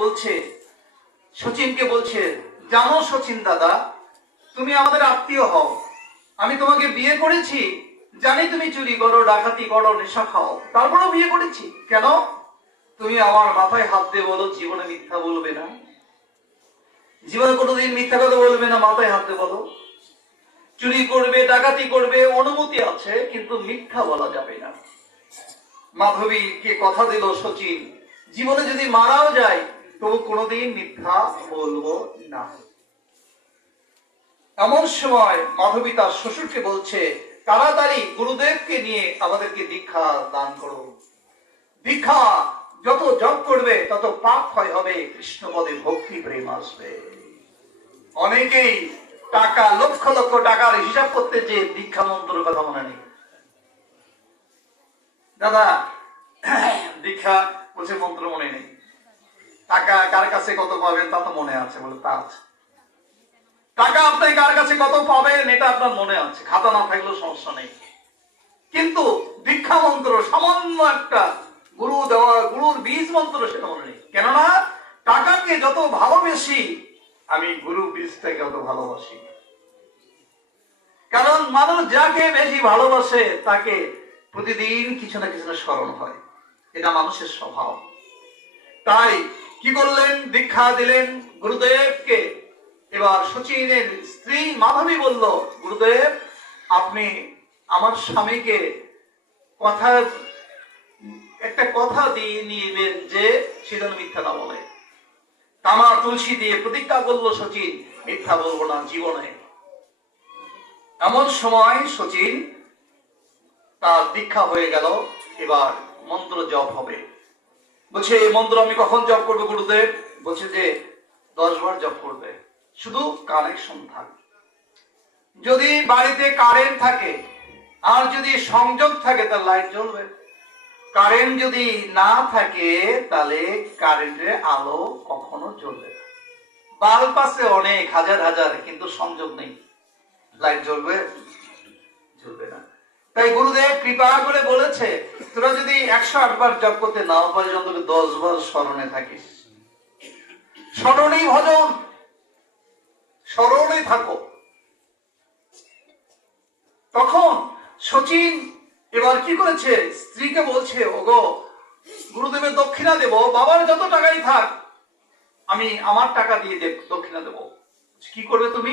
বলছে, সচিনকে বলছে, জানো সচিন দাদা, তুমি আমাদের আত্মীয় হও, আমি তোমাকে বিয়ে করেছি, জানি তুমি চুরি করো, ডাকাতি করো, নেশা খাও, তারপরেও বিয়ে করেছি। কেন? তুমি আমার মাথায় হাত দিয়ে বলো জীবনে মিথ্যা বলবে না, জীবনে কোনোদিন মিথ্যা কথা বলবে না, মাথায় হাত দিয়ে বলো। চুরি করবে, ডাকাতি করবে, অনুমতি আছে, কিন্তু মিথ্যা বলা যাবে না। মাধবীকে কথা দিল সচিন, জীবনে যদি মারাও যায় তবু কোনোদিন মিথ্যা বলবো না। এমন সময় মাধবী তার শ্বশুরকে বলছে, তাড়াতাড়ি গুরুদেবকে নিয়ে আমাদেরকে দীক্ষা দান করো। দীক্ষা যত জপ করবে তত পাপ ক্ষয় হবে, কৃষ্ণপদে ভক্তি প্রেম আসবে। অনেকেই টাকা, লক্ষ লক্ষ টাকার হিসাব করতে যে দীক্ষা মন্ত্রের কথা মনে নেই। দাদা দীক্ষা বলছে মন্ত্র মনে নেই, টাকা কার কাছে কত পাবেন তা তো মনে আছে, বলে তা আছে। টাকা আপনি কার কাছে কত পাবেন এটা আপনার মনে আছে, খাতা না থাকলেও সমস্যা নেই, কিন্তু দীক্ষা মন্ত্র সামান্য একটা গুরু দেওয়া, গুরুর বীজ মন্ত্র সেটা মনে নেই। কেননা টাকাকে যত ভালোবেসি আমি গুরু বীজটাকে অত ভালোবাসি। কারণ মানুষ যাকে বেশি ভালোবাসে তাকে প্রতিদিন কিছু না কিছু স্মরণ হয়, এটা মানুষের স্বভাব। তাই কি করলেন, দীক্ষা দিলেন গুরুদেবকে। এবার সচিনের স্ত্রী মাধবী বলল, গুরুদেব আপনি আমার স্বামীকে একটা কথা দিয়ে নিলেন যে সে যেন মিথ্যা না বলে। তামা তুলসী দিয়ে প্রতিজ্ঞা করলো সচিন, মিথ্যা বলবো না জীবনে। এমন সময় সচিন তার দীক্ষা হয়ে গেল, এবার মন্ত্র জপ হবে। বলছে এই মন্ত্র আমি কখন জপ করবো গুরুদেব? বলছে যে 10 বার জপ করবে, শুধু কানেকশন থাকবে। যদি বাড়িতে কারেন্ট থাকে আর যদি সংযোগ থাকে তার লাইট জ্বলবে। কারেন্ট যদি না থাকে তাহলে কারেন্টের আলো কখনো জ্বলবে না। বাল্ব আছে অনেক হাজার হাজার, কিন্তু সংযোগ নেই, লাইট জ্বলবে? জ্বলবে না। তাই গুরুদেব কৃপা করে বলেছে, তোরা যদি 108 বার জপ করতে নাও পারিস, অন্তত 10 বার স্মরণে থাকিস। স্মরণেই ভজন, স্মরণে থাকো। তখন সচিন এবার কি করেছে, স্ত্রীকে বলছে, ওগো গুরুদেবের দক্ষিণা দেব, বাবার যত টাকাই থাক আমি আমার টাকা দিয়ে দক্ষিণা দেব। কি করবে তুমি?